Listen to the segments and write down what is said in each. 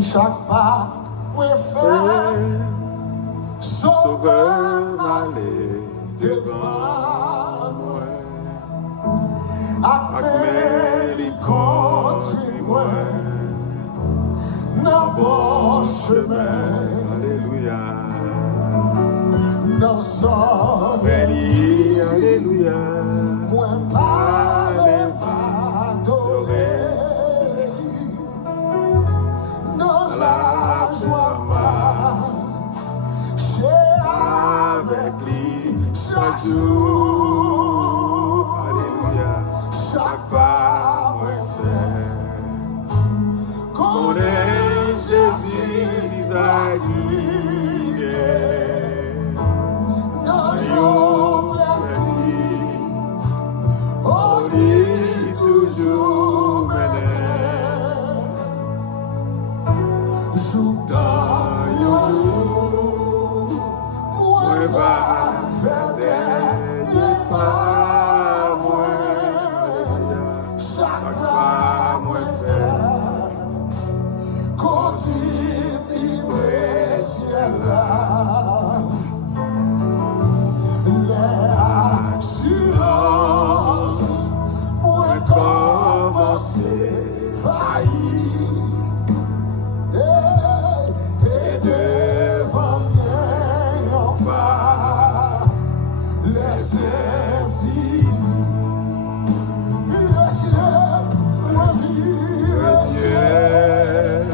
Chaque pas, moi fait, Sauveur m'aller devant moi. Akme li konti mwen nan bon chemin. Alléluia. Nan son Béni, Alléluia. mwen pale adore li. Nan la joie marche avec lui chaque jour. Alléluia. Chaque pas moi fait, Connais Jésus qui va guider. nan yon plein nuit, On dit toujours mener. jour dans yon jour, moi On va va faire des pas moi. Chaque pas moi faire, continue ciel là. L'assurance, moi commencer faillir. Et devant bien enfin, laissez finir. Moi vivre, Dieu,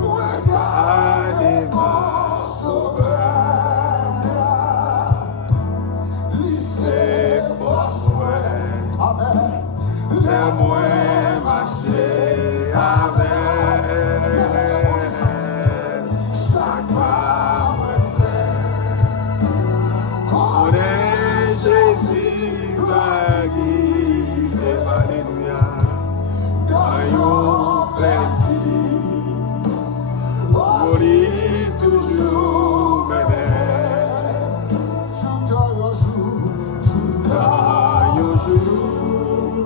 moi garder mon sauveur. Lycée force, amen. les moins marcher avec. Chaque pas moi fait, On est Jésus va guider. Alléluia. Dans yon plein vie, on lit toujours mener. tout un jour, Dans yon jour,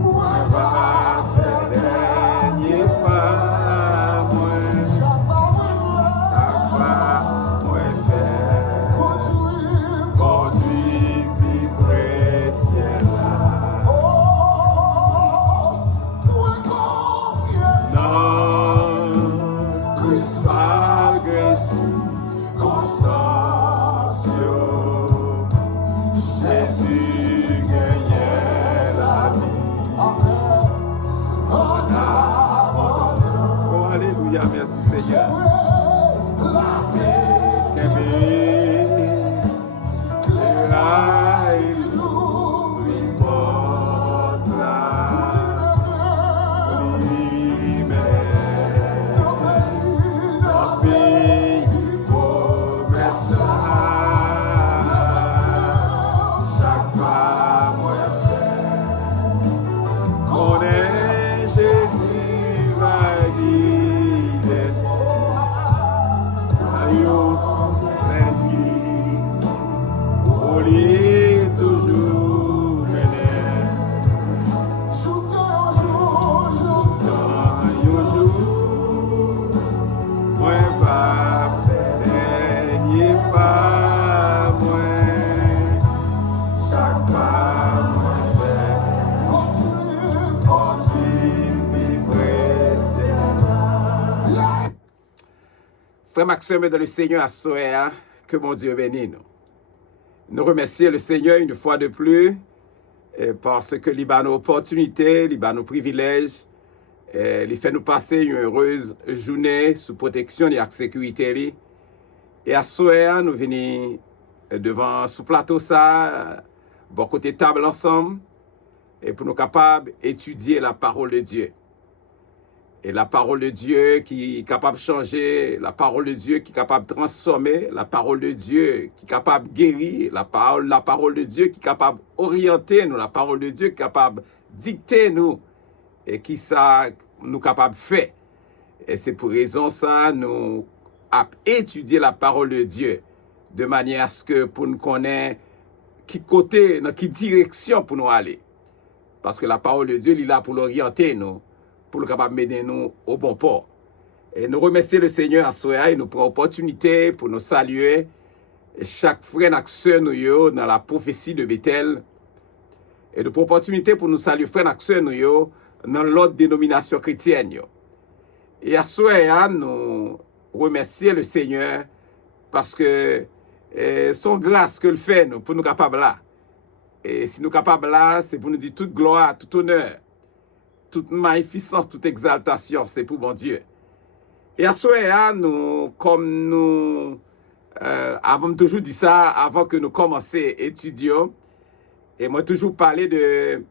moi va faire dernier pas. Moi, chaque pas moi faire. conduire. Conduit vibrer ciel là. Moi confier Non, Christ malgré si constance yo. Jésus gagnait la vie. amen. En abandon, Oh alléluia, merci Seigneur. la paix Aimé, là il ouvre porte là. Lui met dans pays promesse là. Chaque pas moi fait, connais Jésus va guider. Aïe, plein nuit, au lit toujours mener. tout un jour, Dans un jour, moi va faire dernier pas, moi. Chaque pas, moi fait, continue vibrer, c'est là. Frère Maxime dans le Seigneur à Soea, que mon Dieu bénisse nous. Nous remercions le Seigneur une fois de plus parce que il a nos opportunités, il a nos privilèges, il fait nous passer une heureuse journée sous protection et avec sécurité. Et à Soea, nous venons devant sous plateau ça, bon côté table ensemble, et pour nous capables d'étudier la parole de Dieu. Et la parole de Dieu qui est capable de changer, la parole de Dieu qui est capable de transformer, la parole de Dieu qui est capable de guérir, la parole de Dieu qui est capable d'orienter nous, la parole de Dieu qui est capable de dicter nous, et qui ça nous capable de faire. Et c'est pour raison ça, nous avons étudié la parole de Dieu, de manière à ce que pour nous connaître qui côté, dans quelle direction pour nous aller. Parce que la parole de Dieu, il est là pour l'orienter nous, pour le capable de mener nous au bon port. Et nous remercions le Seigneur à soi et nous prenons opportunité pour nous saluer chaque frère et sœur nous yo dans la prophétie de Bethel. Et nous prenons opportunité pour nous saluer frère et sœur nous yo dans l'autre dénomination chrétienne. Yo. Et à soi, nous remercions le Seigneur parce que son grâce que le fait nous, pour nous capables là. Et si nous capables là, c'est pour nous dire toute gloire, tout honneur, toute magnificence, toute exaltation, c'est pour mon Dieu. Et à soi, nous, comme nous avons toujours dit ça avant que nous commencions à étudier, et moi toujours parlé de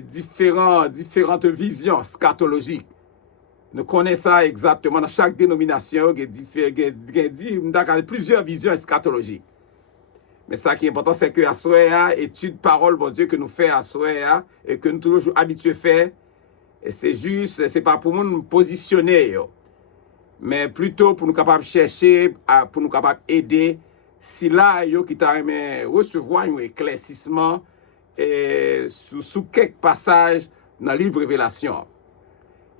différentes visions scatologiques. Nous connaissons ça exactement dans chaque dénomination, il y a plusieurs visions eschatologiques. Mais ça qui est important, c'est que à soi, étude parole, bon Dieu, que nous faisons à soi, et que nous sommes toujours habitués à faire, et c'est juste, c'est pas pour nous positionner, yo, mais plutôt pour nous capables chercher, pour nous capables aider, si là, yo, qui t'a recevoir un éclaircissement sous quelques passages dans le livre Révélation.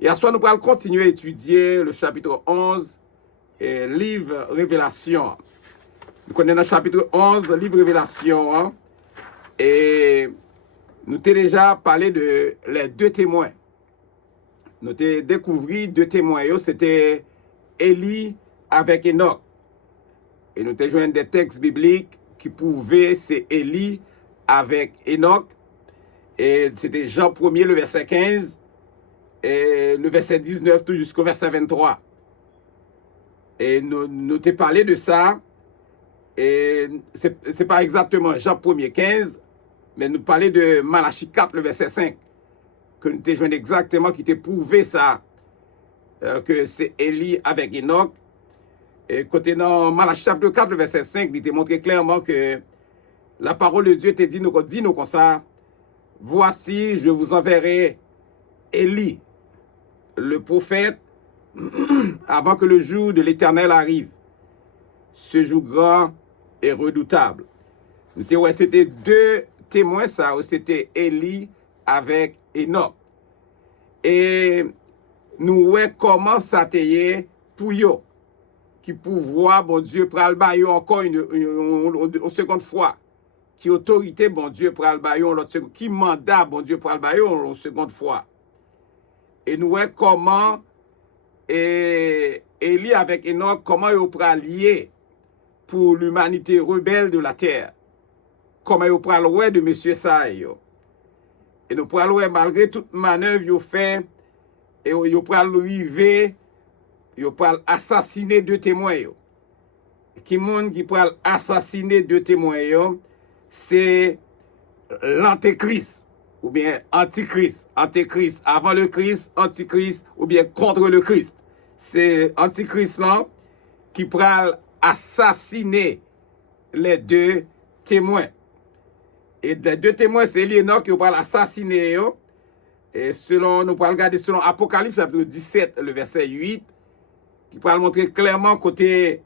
Et à soi, nous allons continuer à étudier le chapitre 11 et livre Révélation. Nous connaissons le chapitre 11, livre Révélation, hein, et nous avons déjà parlé de les deux témoins. Nous avons découvert deux témoins, c'était Élie avec Enoch. Et nous avons joint des textes bibliques qui prouvaient c'est Élie avec Enoch. Et c'était Jean 1er, le verset 15, et le verset 19 tout jusqu'au verset 23. Et nous avons parlé de ça. Et c'est pas exactement Jean 1er 15, mais nous parlons de Malachie 4, le verset 5, que nous avons joint exactement, qui t'a prouvé ça, que c'est Élie avec Enoch. Et côté dans Malachie chapitre 4, le verset 5, il t'a montré clairement que la parole de Dieu t'a dit nous comme ça, voici, je vous enverrai Élie, le prophète, avant que le jour de l'Éternel arrive. Ce jour grand et redoutable. C'était deux témoins, ça, c'était Élie avec Enoch. Et nous voyons comment ça t'est pour eux, qui pouvoir, bon Dieu, pral bailler encore une seconde fois, qui autorité, bon Dieu, pral bailler qui mandat, bon Dieu, pral bailler une seconde fois. Et nous voyons comment Élie avec Enoch, comment ils pral lier pour l'humanité rebelle de la terre. Comment ils pral ouais de monsieur ça. Et nous pral ouais malgré toute manœuvre ils fait, et ils pral arriver, ils pral assassiner deux témoins. Qui monde qui pral assassiner deux témoins, c'est l'antéchrist ou bien antichrist. Antéchrist avant le Christ, antichrist ou bien contre le Christ. C'est antichrist là qui pral assassiner les deux témoins. Et les deux témoins, c'est Élie et Enoch qui vont assassiner. Et selon, nous pourrons regarder selon Apocalypse, chapitre 17, le verset 8, qui pourra montrer clairement côté,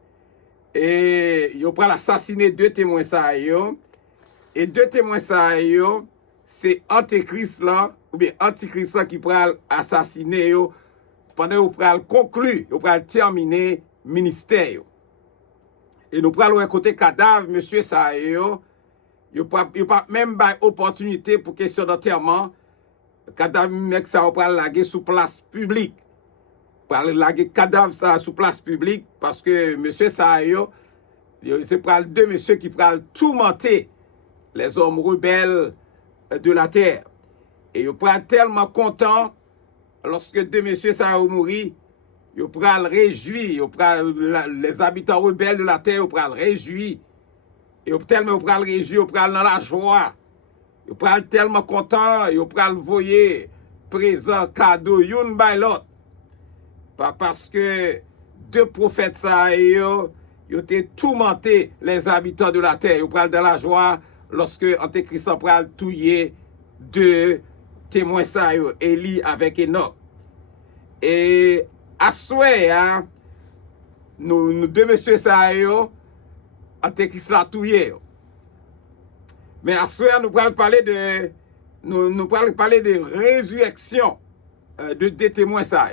et ils vont assassiner deux témoins ça. Et deux témoins ça, c'est Antéchrist là, ou bien Antichrist là qui pourra assassiner pendant qu'ils pourront conclure, ils pourront terminer le ministère. Et nous prenons un côté cadavre, monsieur ça, il n'y a pas même pas opportunité pour question d'enterrement. Cadavre, mec, ça va pas laguer sous place publique. Pour laguer cadavre, ça, sous place publique, parce que monsieur ça, c'est pour deux messieurs qui prennent tourmenter les hommes rebelles de la terre. Et ils prennent tellement content lorsque deux messieurs ça ont mouru. Ils pourront le réjouir, les habitants rebelles de la terre, ils pourront le réjouir. Ils pourront le réjouir, ils pourront dans la joie. Ils pourront tellement contents, ils pourront le voyer, présent, cadeau, une by l'autre. Parce que deux prophètes, ça, ils ont tourmenté les habitants de la terre. Ils pourront dans la joie lorsque Antéchrist pourra tuer deux témoins, ça, Élie avec Enoch. Et à souhait, nous deux messieurs ça Antéchrist l'a tué. Mais à souhait, nous pourrons parler de résurrection de deux témoins ça.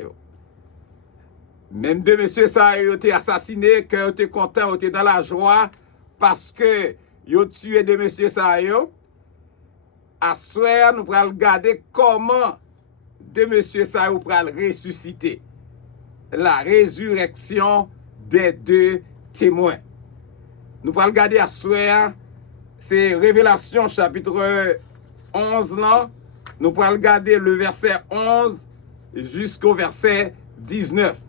Même de monsieur ça a été assassiné, que était content, était dans la joie, parce que yo tué de monsieur ça yo. À soir, nous allons regarder comment de monsieur ça yo pral ressusciter. La résurrection des deux témoins. Nous allons regarder à soir, c'est Révélation chapitre 11 là. Nous allons regarder le verset 11 jusqu'au verset 19.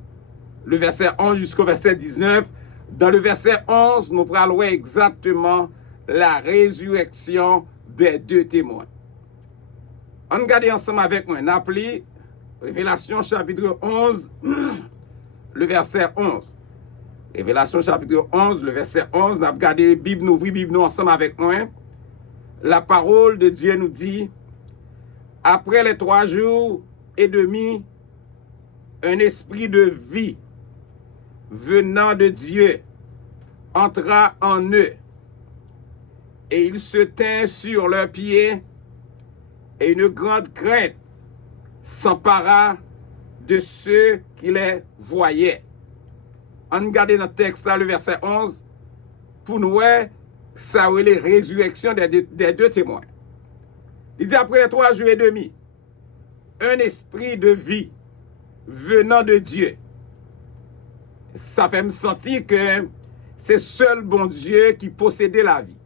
Le verset 11 jusqu'au verset 19. Dans le verset 11, nous parlons exactement la résurrection des deux témoins. On regarde ensemble avec moi. On appelle Révélation chapitre 11, le verset 11. Révélation chapitre 11, le verset 11. On a regardé la Bible, nous ouvrons la Bible ensemble avec moi. La parole de Dieu nous dit, après les 3 jours et demi, un esprit de vie venant de Dieu entra en eux, et ils se tinrent sur leurs pieds, et une grande crainte s'empara de ceux qui les voyaient. On regarde notre texte, là, le verset 11, pour nous, ça est les résurrections des deux témoins. Il dit, après les 3 jours et demi, un esprit de vie venant de Dieu. Ça fait me sentir que c'est seul bon Dieu qui possédait la vie.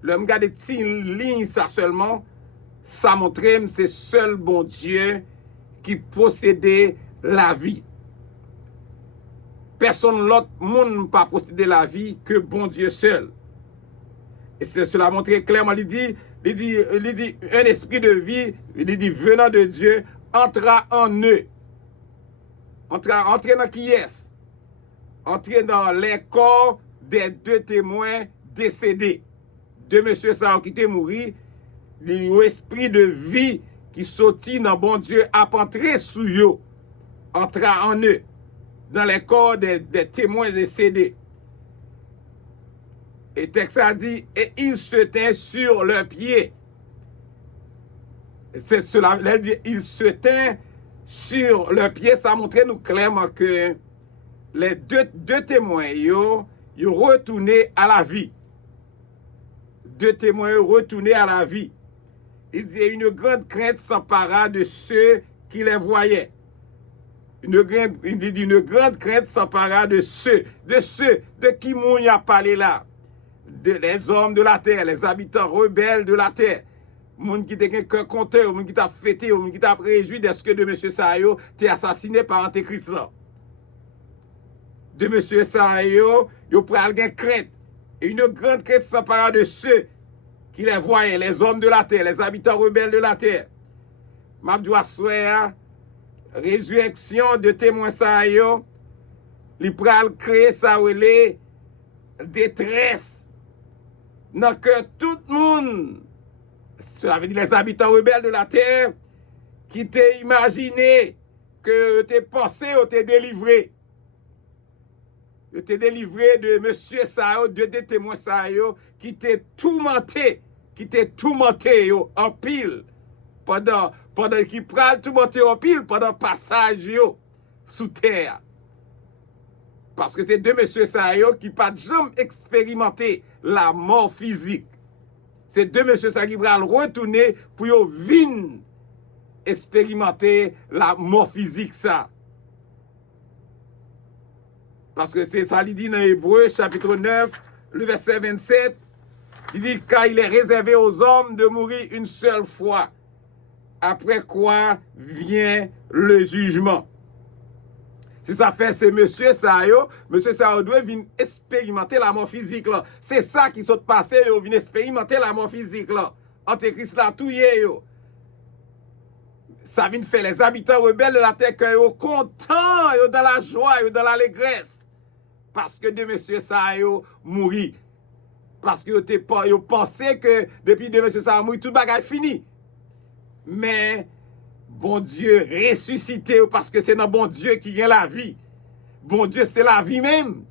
Le me garde ti ligne ça seulement, ça montre que c'est seul bon Dieu qui possédait la vie. Personne l'autre monde n'a pas possédé la vie que bon Dieu seul. Et cela montre clairement, il dit, un esprit de vie, il dit, venant de Dieu, entra en eux. Entrer dans qui est? Entrer dans les corps des deux témoins décédés. De monsieur Sao qui était mort, l'esprit de vie qui sortit dans bon Dieu a entré sous eux, entra en eux, dans les corps des témoins décédés. Et texte a dit, et ils se tinrent sur leurs pieds. C'est cela, ils se tinrent sur leurs pieds, ça montrait nous clairement que les deux témoins, ils retourné à la vie. Deux témoins retournés à la vie. Il dit, une grande crainte s'empara de ceux qui les voyaient. Une grande crainte s'empara de ceux de qui mon y a parlé là. Les hommes de la terre, les habitants rebelles de la terre. Moun qui te cœur content, moun qui t'a fêté, moun qui t'a réjoui de ce que de monsieur Sayo t'es assassiné par Antéchrist là. De monsieur Sayo, yo pral gen crainte. Et une grande crainte s'empara de ceux qui les voyaient, les hommes de la terre, les habitants rebelles de la terre. Mabdou assoya, résurrection de témoins Sayo, li pral créer sa wele détresse dans que tout le monde. Cela veut dire les habitants rebelles de la terre qui t'ont imaginé que t'es pensé ou t'es délivré. T'es délivré de monsieur Sao, de des témoins Sao qui t'est tourmenté en pile pendant qui pral tourmenté en pile pendant passage yo sous terre. Parce que c'est de monsieur Sao qui pas jamais expérimenté la mort physique. C'est deux monsieur ça qui va retourner pour yo vin expérimenter la mort physique ça. Parce que c'est ça il dit dans Hébreu chapitre 9, le verset 27, il dit car il est réservé aux hommes de mourir une seule fois, après quoi vient le jugement. Si ça fait c'est monsieur Sao doit venir expérimenter la mort physique là. C'est ça qui s'est passé, yo vient expérimenter la mort physique là. Antéchrist là tout yo. Ça vient faire les habitants rebelles de la terre que yo content, yo dans la joie, yo dans l'allégresse. Parce que de monsieur Sao mourit. Parce que yo pensé que depuis de monsieur Sao mourit tout bagage fini. Mais bon Dieu ressuscité parce que c'est dans bon Dieu qui gagne la vie. Bon Dieu c'est la vie même.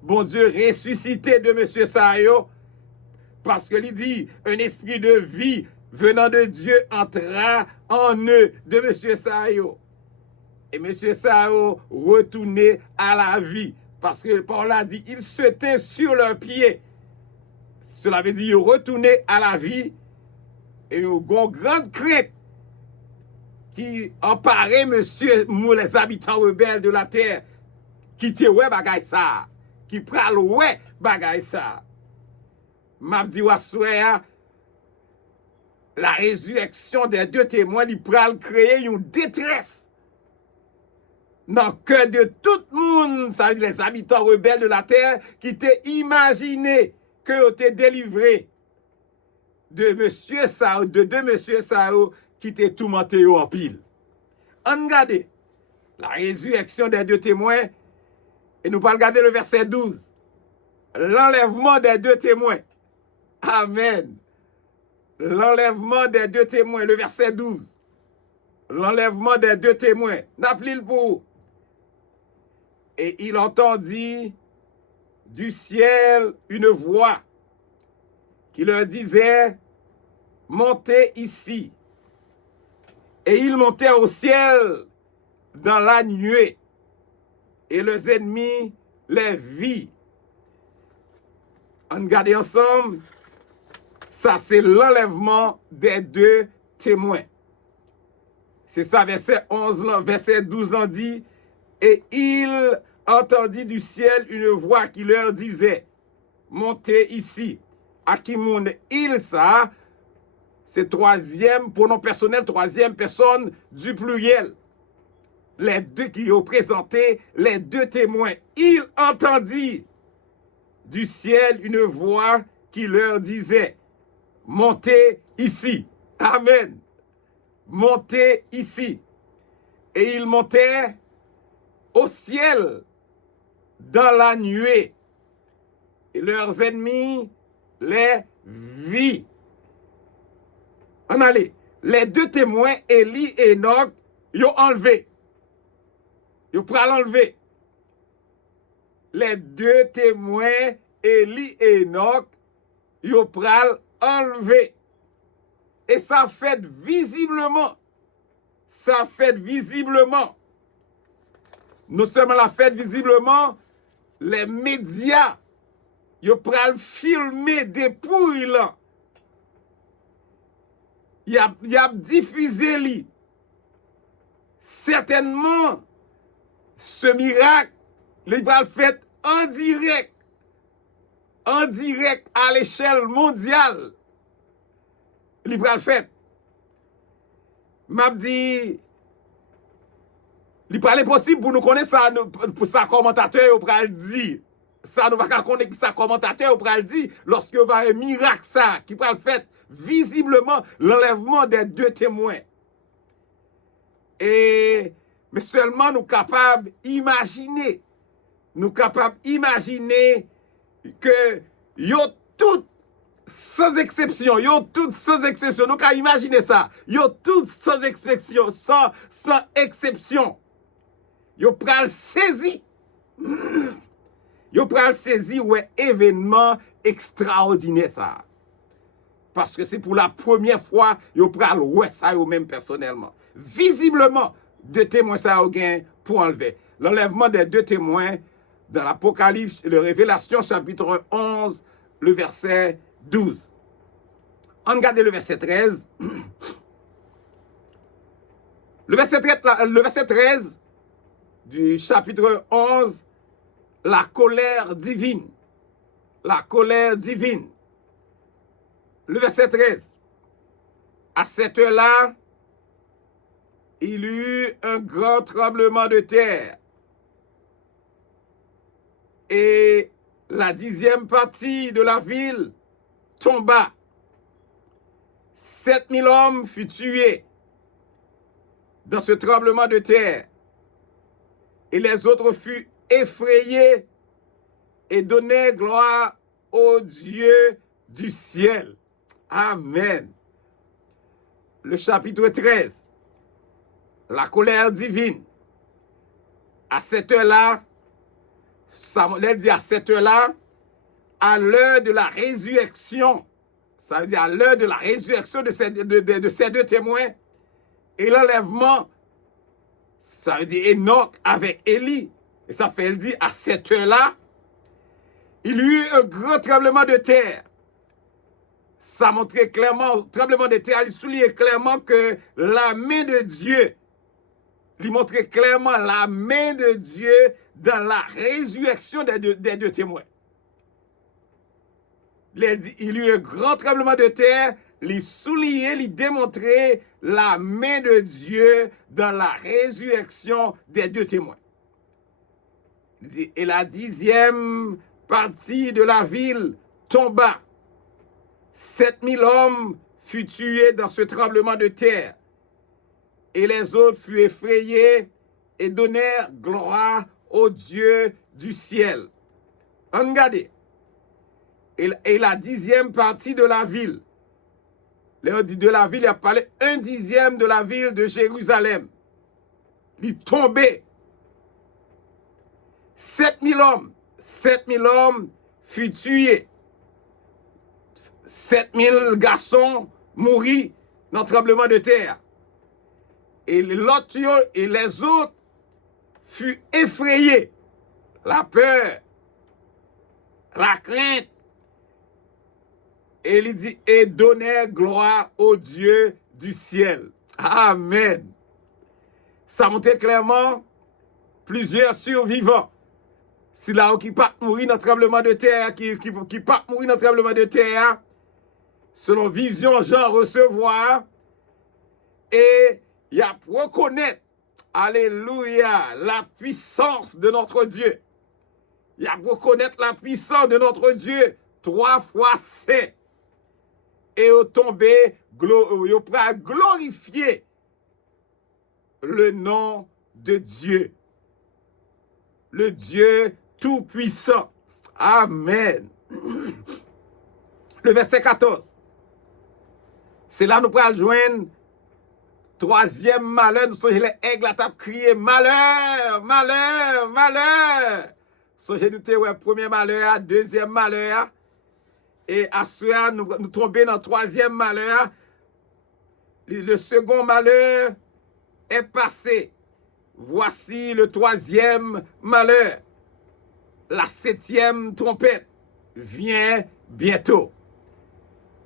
Bon Dieu ressuscité de monsieur Sao parce que il dit un esprit de vie venant de Dieu entra en eux de monsieur Sao. Et monsieur Sao retourné à la vie. Parce que Paul a dit, ils se tenaient sur leurs pieds. Cela veut dire retourner à la vie. Et une grande crainte qui emparait monsieur, les habitants rebelles de la terre, qui te ouais bagay ça, qui pral ouais bagay ça. M'a dit wassoya, la résurrection des deux témoins, il pral créer une détresse dans le cœur de tout le monde, ça veut dire les habitants rebelles de la terre, qui t'ont imaginé que t'es délivré de monsieur Sao, de deux monsieur Sao, qui t'ont tourmenté en pile. On regarde la résurrection des deux témoins, et nous allons regarder le verset 12. L'enlèvement des deux témoins. Amen. L'enlèvement des deux témoins, le verset 12. L'enlèvement des deux témoins. N'appelez-le pour. Et il entendit du ciel une voix qui leur disait, montez ici. Et ils montèrent au ciel dans la nuée. Et les ennemis les vit. On regarde ensemble. Ça, c'est l'enlèvement des deux témoins. C'est ça, verset 11, verset 12, l'on dit. Et il entendit du ciel une voix qui leur disait, montez ici. À qui monde il ça? C'est troisième, pronom personnel, troisième personne du pluriel. Les deux qui représentaient les deux témoins. Il entendit du ciel une voix qui leur disait, montez ici. Amen. Montez ici. Et ils montaient au ciel dans la nuée. Et leurs ennemis les vit. On allait. Les deux témoins, Élie et Enoch, ils ont enlevé. Ils ont pris l'enlever. Les deux témoins, Élie et Enoch, ils ont pris l'enlever. Et ça fait visiblement. Ça fait visiblement. Non seulement la fait visiblement, les médias, ils ont pris filmer des pouilles là. Il a diffusé li. Certainement, ce miracle, il va le faire en direct à l'échelle mondiale. Il va le faire. M'a dit, il n'est possible pour nous connaître ça, pour sa commentateur, au pral dit. Ça, nous va pas connaître sa commentateur, au pral dit, lorsque va un miracle ça, qui va le faire visiblement l'enlèvement des deux témoins. Mais seulement nous capables d'imaginer. Nous capables d'imaginer que yo tout sans exception, yo tout sans exception. Nous capables imaginer ça. Yo tout sans exception, sans exception. Yo pral saisi. Yo pral saisi ouais événement extraordinaire ça. Parce que c'est pour la première fois yo pral ouais ça yo même personnellement. Visiblement deux témoins ça au gain pour enlever. L'enlèvement des deux témoins dans l'Apocalypse et le Révélation chapitre 11 le verset 12. On regarde le verset 13. Le verset 13 du chapitre 11, la colère divine. La colère divine. Le verset 13. À cette heure-là, il y eut un grand tremblement de terre. Et la 10e partie de la ville tomba. 7000 hommes furent tués dans ce tremblement de terre. Et les autres furent effrayés et donnaient gloire au Dieu du ciel. Amen. Le chapitre 13. La colère divine. À cette heure-là, Samuel dit à cette heure-là, à l'heure de la résurrection, ça veut dire à l'heure de la résurrection de ces deux témoins et l'enlèvement Ça veut dire Enoch avec Élie. Et ça fait, elle dit, à cette heure-là, il y eut un grand tremblement de terre. Ça montrait clairement, tremblement de terre, il soulignait clairement que la main de Dieu, il montrait clairement la main de Dieu dans la résurrection des deux témoins. Il y eut un grand tremblement de terre, il soulignait, il démontrait la main de Dieu dans la résurrection des deux témoins. Il dit, et la 10e partie de la ville tomba. 7000 hommes furent tués dans ce tremblement de terre. Et les autres furent effrayés et donnèrent gloire au Dieu du ciel. Regardez. Et la 10e partie de la ville. Léon dit de la ville, il a parlé 1/10 de la ville de Jérusalem. Il tombait. 7000 hommes furent tués. 7000 garçons mourent dans le tremblement de terre. Et les autres furent effrayés. La peur, la crainte. Et il dit, et donnèrent gloire au Dieu du ciel. Amen. Ça montrait clairement plusieurs survivants. Si là qui pas mourir dans le tremblement de terre, qui pas mourir dans le tremblement de terre, selon vision, Jean recevoir, et il y a pour reconnaître, alléluia, la puissance de notre Dieu. Il y a pour reconnaître la puissance de notre Dieu, 3 fois saint. Et au tomber, il pourra glorifier le nom de Dieu. Le Dieu tout-puissant. Amen. Le verset 14. C'est là nous pourrons joindre 3e malheur. Nous sommes les aigles à tape crier malheur, malheur, malheur. Songez nous ouais, premier malheur, 2e malheur. Et à cela, nous tombons dans le 3e malheur. Le second malheur est passé. Voici le 3e malheur. La 7e trompette vient bientôt.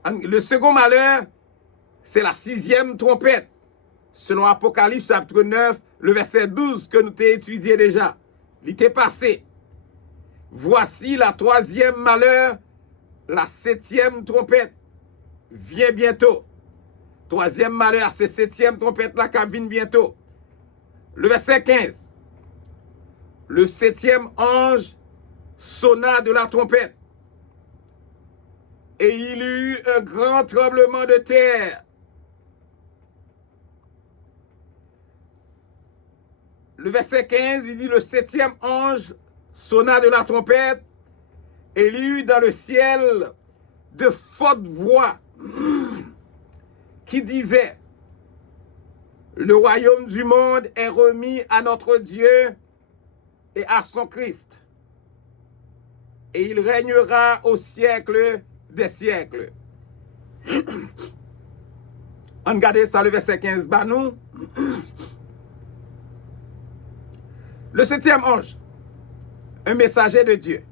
Le second malheur, c'est la 6e trompette. Selon Apocalypse chapitre 9, le verset 12 que nous t'ai étudié déjà. Il était passé. Voici la 3e malheur, la 7e trompette vient bientôt. 3e malheur, c'est 7e trompette là qui vient bientôt. Le verset 15. Le 7e ange sonna de la trompette. Et il y eut un grand tremblement de terre. Le verset 15, il dit le 7e ange sonna de la trompette. Et il y eut dans le ciel de fortes voix qui disaient, le royaume du monde est remis à notre Dieu et à son Christ. Et il régnera au siècle des siècles. Regardez ça, le verset 15, bah nous. Le 7e ange, un messager de Dieu.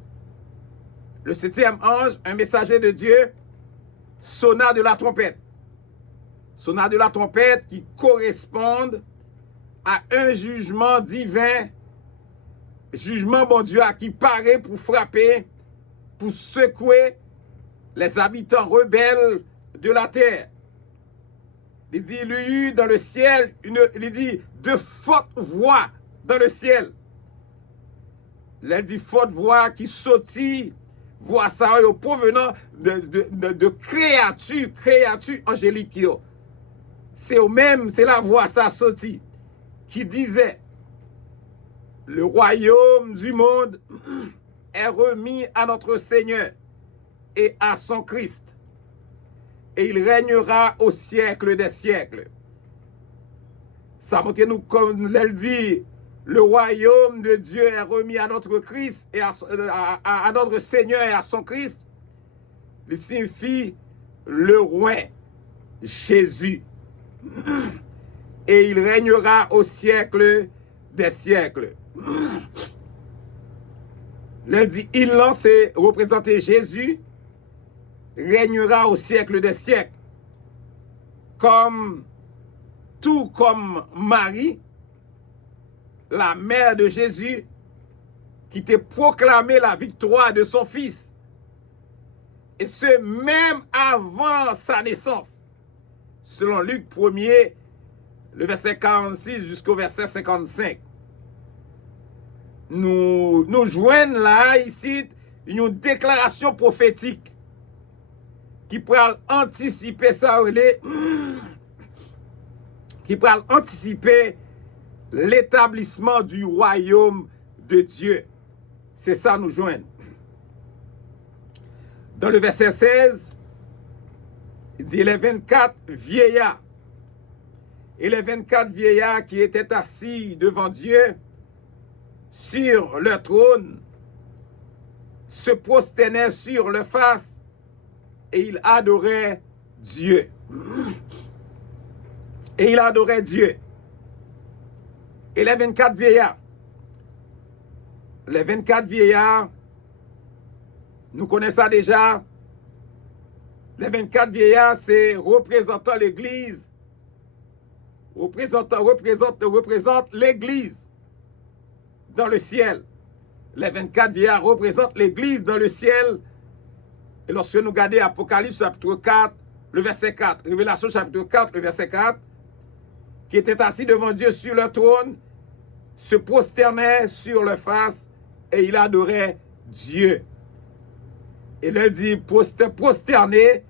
Le 7e ange, un messager de Dieu, sonna de la trompette. Sonna de la trompette qui correspondent à un jugement divin, jugement bon Dieu qui paraît pour frapper, pour secouer les habitants rebelles de la terre. Il dit, il y eut dans le ciel, il dit, de fortes voix dans le ciel. Il dit, fortes voix qui sautit, voix ça, au provenant de créatures angéliques. C'est au même, c'est la voix ça sorti qui disait, le royaume du monde est remis à notre Seigneur et à son Christ, et il régnera au siècle des siècles. Ça montre nous, comme elle dit, le royaume de Dieu est remis à notre Christ et à notre Seigneur et à son Christ. Il signifie le roi Jésus. et il régnera au siècle des siècles. Le dit, il lance et représenté Jésus, régnera au siècle des siècles. Tout comme Marie, la mère de Jésus, qui t'a proclamé la victoire de son fils. Et ce, même avant sa naissance. Selon Luc 1er, le verset 46 jusqu'au verset 55. Nous joignons là, ici, une déclaration prophétique qui peut anticiper ça, qui peut anticiper l'établissement du royaume de Dieu. C'est ça nous joignons. Dans le verset 16, il dit les 24 vieillards. Et les 24 vieillards qui étaient assis devant Dieu sur leur trône se prosternaient sur leur face et ils adoraient Dieu. Et ils adoraient Dieu. Et les 24 vieillards, nous connaissons ça déjà. Les 24 vieillards, c'est représentant l'Église. Représente l'Église dans le ciel. Les 24 vieillards représentent l'Église dans le ciel. Et lorsque nous regardons Apocalypse chapitre 4, le verset 4, Révélation chapitre 4, le verset 4, qui étaient assis devant Dieu sur leur trône, se prosternaient sur leur face et il adorait Dieu. Et là, il dit prosterner,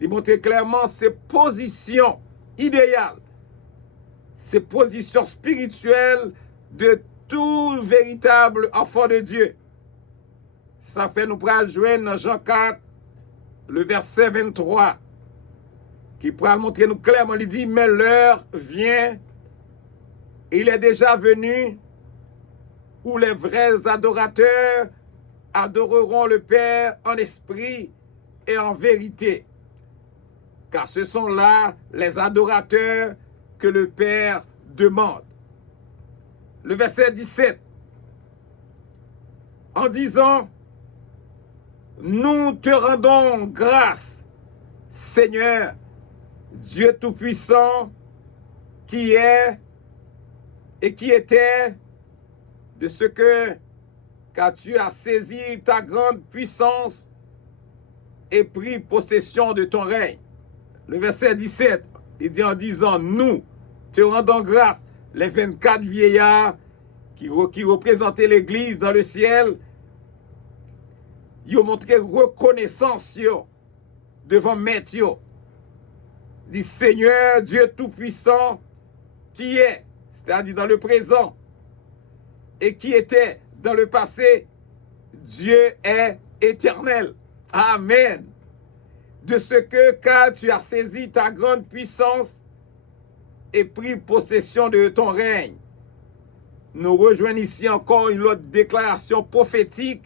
il montre clairement ses positions idéales, ses positions spirituelles de tout véritable enfant de Dieu. Ça fait nous pral joindre dans Jean 4, le verset 23, qui pourra montrer nous clairement, il dit, mais l'heure vient, il est déjà venu, où les vrais adorateurs adoreront le Père en esprit et en vérité. Car ce sont là les adorateurs que le Père demande. Le verset 17. En disant, nous te rendons grâce, Seigneur, Dieu Tout-Puissant, qui est et qui était, de ce que, car tu as saisi ta grande puissance et pris possession de ton règne. Le verset 17, il dit en disant, nous te rendons grâce, les 24 vieillards qui représentaient l'Église dans le ciel, ils ont montré reconnaissance devant Maître. Il dit, Seigneur, Dieu Tout-Puissant, qui est, c'est-à-dire dans le présent, et qui était dans le passé, Dieu est éternel. Amen. De ce que, car tu as saisi ta grande puissance et pris possession de ton règne. Nous rejoignons ici encore une autre déclaration prophétique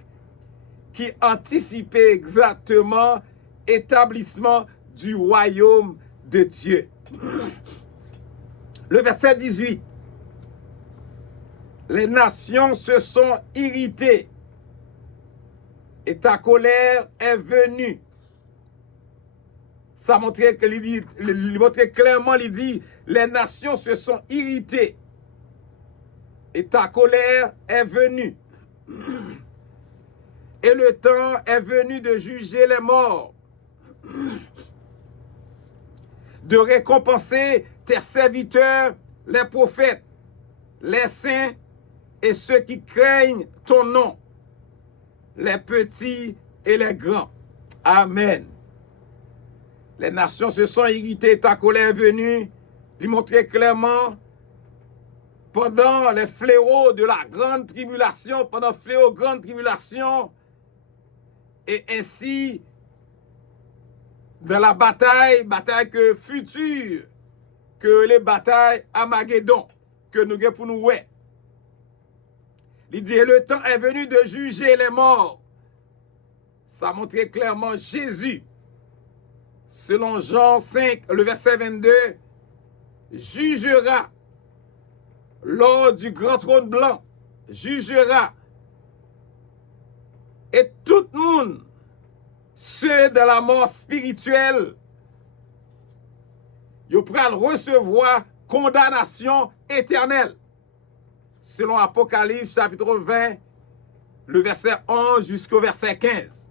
qui anticipait exactement l'établissement du royaume de Dieu. Le verset 18. Les nations se sont irritées et ta colère est venue. Ça montrait que il montrait clairement, il dit, les nations se sont irritées et ta colère est venue. Et le temps est venu de juger les morts, de récompenser tes serviteurs, les prophètes, les saints et ceux qui craignent ton nom, les petits et les grands. Amen. Les nations se sont irritées, ta colère est venue, lui montrer clairement, pendant les fléaux de la grande tribulation, pendant le fléau de la grande tribulation, et ainsi, dans la bataille que future, que les batailles Armageddon, que nous avons pour nous, ouais. Il dit, le temps est venu de juger les morts. Ça montrait clairement Jésus. Selon Jean 5, le verset 22, jugera lors du grand trône blanc, jugera. Et tout le monde, ceux de la mort spirituelle, ils pourront recevoir condamnation éternelle. Selon Apocalypse chapitre 20, le verset 11 jusqu'au verset 15.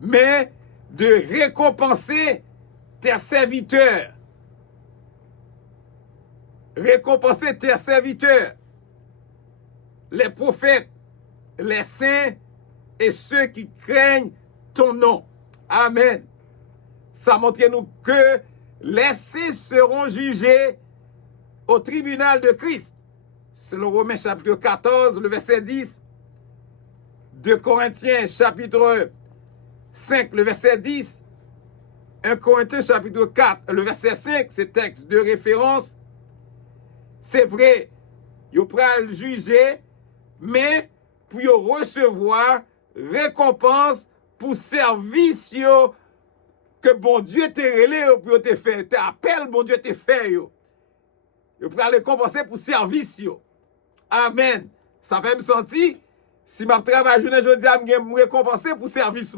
Mais de récompenser tes serviteurs. Récompenser tes serviteurs, les prophètes, les saints et ceux qui craignent ton nom. Amen. Ça montre nous que les saints seront jugés au tribunal de Christ. Selon Romains chapitre 14, le verset 10, 2 Corinthiens chapitre 5, le verset 10, 1 Corinthiens chapitre 4, le verset 5, ces textes de référence. C'est vrai, ils pourront le juger, mais pour recevoir récompense pour service que bon Dieu t'a relé pour te faire, t'appelle bon Dieu t'a fait. Ils pourront le compenser pour service. Amen. Ça fait me sentir, si je travaille aujourd'hui, je me récompenser pour service.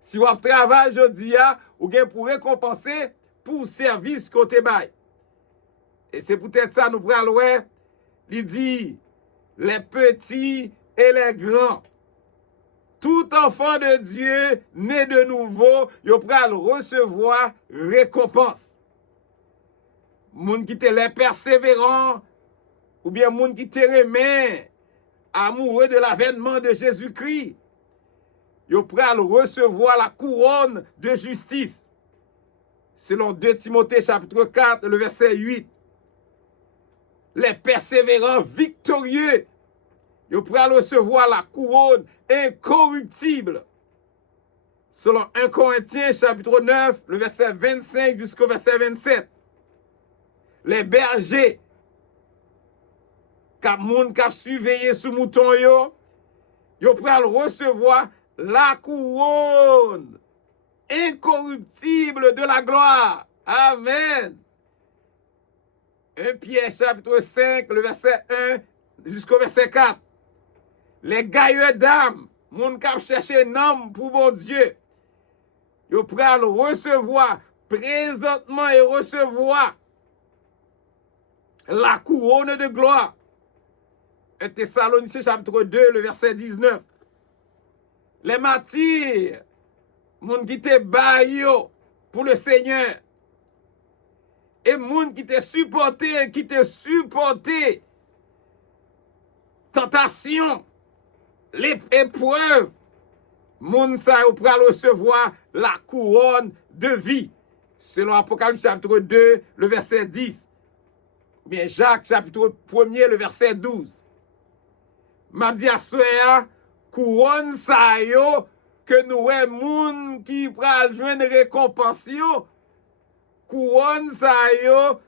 Si je travaille aujourd'hui, ou pour récompenser pour service côté bail. Et c'est peut-être ça nous prenons, il dit, les petits et les grands. Tout enfant de Dieu né de nouveau, il pourra recevoir récompense. Moun qui te les persévérants, ou bien moun qui te remet amoureux de l'avènement de Jésus-Christ, il pourra recevoir la couronne de justice. Selon 2 Timothée chapitre 4, le verset 8. Les persévérants victorieux, ils pourront recevoir la couronne incorruptible. Selon 1 Corinthiens chapitre 9, le verset 25 jusqu'au verset 27. Les bergers, qui ont surveillé sous mouton, ils pourront recevoir la couronne incorruptible de la gloire. Amen. 1 Pierre chapitre 5, le verset 1 jusqu'au verset 4. Les gailleux d'âme, moun kap chercher un homme pour mon Dieu, ils pourront recevoir présentement et recevoir la couronne de gloire. 1 Thessaloniciens chapitre 2, le verset 19. Les martyrs, moun qui te baillent pour le Seigneur, et moun qui te supporté, tentation, l'épreuve, moun sa yo pral recevoir la couronne de vie. Selon Apocalypse chapitre 2, le verset 10. Ou bien Jacques chapitre 1er, le verset 12. M'a dit à soya, couronne sa yo, que nous moun qui pral joindre récompense yo, couronne sa yo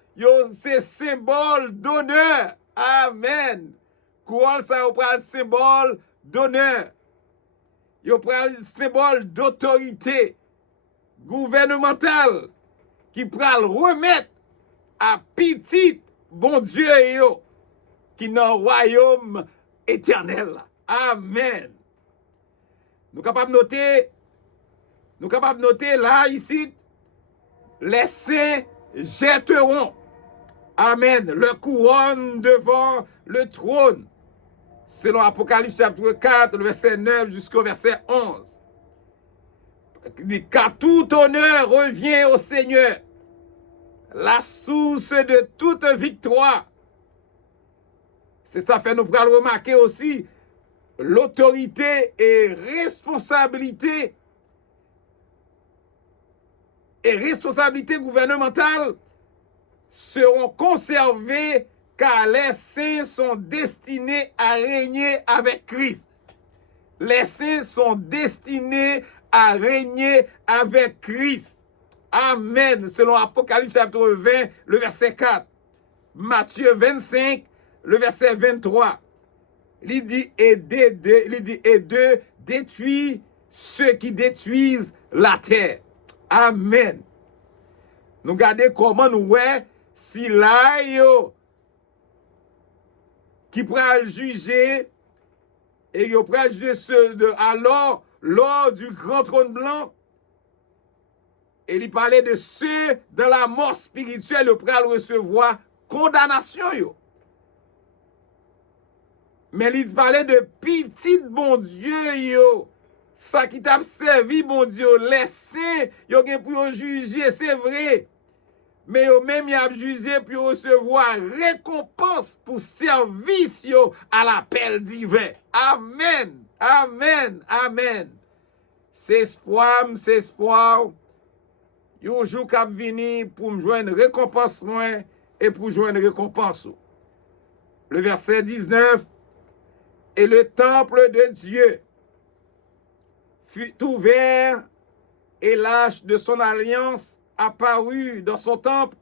c'est symbole d'honneur. Amen. Couronne sa yo pral symbole d'honneur. Yo pral symbole d'autorité gouvernementale qui pral remettre à petit bon Dieu yo qui dans le royaume éternel. Amen. Nous capables de noter là ici, les saints jetteront, amen, leur couronne devant le trône. Selon Apocalypse chapitre 4, le verset 9 jusqu'au verset 11. Car tout honneur revient au Seigneur, la source de toute victoire. C'est ça fait nous remarquer aussi l'autorité et responsabilité gouvernementale seront conservées car les saints sont destinés à régner avec Christ. Les saints sont destinés à régner avec Christ. Amen. Selon Apocalypse chapitre 20, le verset 4. Matthieu 25, le verset 23. Il dit, et de détruire ceux qui détruisent la terre. Amen. Nous regardons comment nous voyons si là yo qui pral juger et yo pral juger ceux de alors lors du grand trône blanc. Et il parlait de ceux dans la mort spirituelle qui pral recevoir condamnation yo. Mais il parlait de petit bon Dieu yo. Ça qui t'a servi bon Dieu, laissez yo gen pour juger, c'est vrai. Mais yo même y a jugé pour recevoir récompense pour service yo à l'appel divin. Amen. Amen. Amen. C'est espoir. Yo jour k'ap vini pour me joindre récompense moi et pour joindre récompense. Le verset 19. Et le temple de Dieu fut ouvert et l'arche de son alliance apparut dans son temple,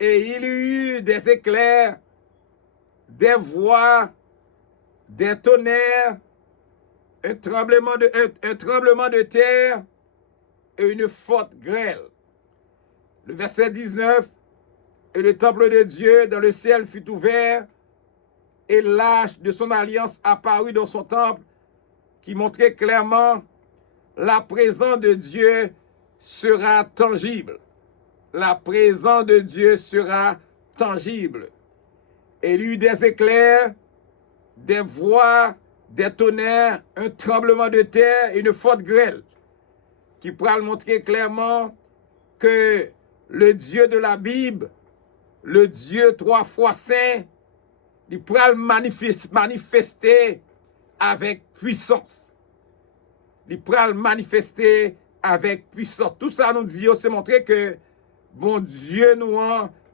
et il y eut des éclairs, des voix, des tonnerres, un tremblement de terre et une forte grêle. Le verset 19, et le temple de Dieu dans le ciel fut ouvert, et l'arche de son alliance apparut dans son temple, qui montrait clairement la présence de Dieu sera tangible. La présence de Dieu sera tangible. Et il y eut des éclairs, des voix, des tonnerres, un tremblement de terre et une forte grêle, qui pourra montrer clairement que le Dieu de la Bible, le Dieu 3 fois saint, il pourra le manifester avec puissance. Il pourra le manifester avec puissance. Tout ça nous dit, c'est montrer que bon Dieu nous,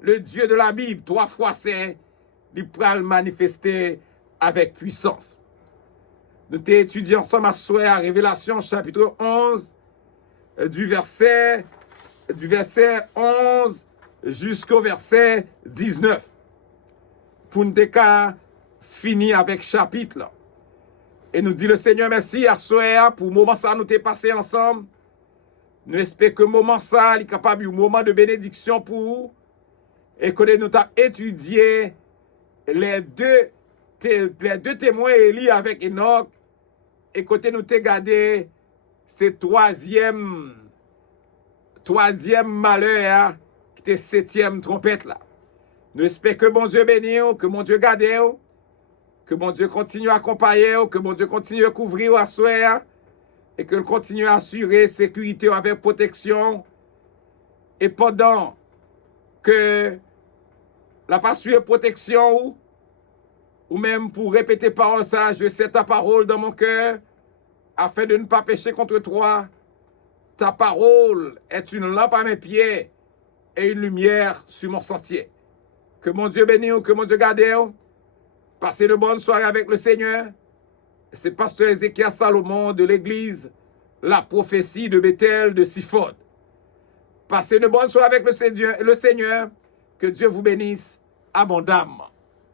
le Dieu de la Bible, 3 fois saint, il pourra le manifester avec puissance. Nous t'ai étudié ensemble à souhait à Révélation chapitre 11, du verset 11 jusqu'au verset 19. Pour nous finir avec chapitre là. Et nous dit le Seigneur merci à souhait pour le moment ça nous t'ai passé ensemble. Nous espérons que le moment ça est capable un moment de bénédiction pour vous. Et que nous avons étudié les deux témoins Élie avec Enoch. Et côté nous t'ai gardé c'est troisième malheur qui était septième trompette là. Nous espérons que bon Dieu bénisse, que mon Dieu garde, que mon Dieu continue à accompagner, que mon Dieu continue à couvrir à soir, et que continue à assurer sécurité avec protection. Et pendant que la passion protection, ou même pour répéter parole ça, je sais ta parole dans mon cœur, afin de ne pas pécher contre toi. Ta parole est une lampe à mes pieds et une lumière sur mon sentier. Que mon Dieu bénisse, que mon Dieu garde. Passez une bonne soirée avec le Seigneur. C'est pasteur Ézéchiel Salomon de l'église La Prophétie de Bethel de Siphon. Passez une bonne soirée avec le Seigneur. Que Dieu vous bénisse abondamment.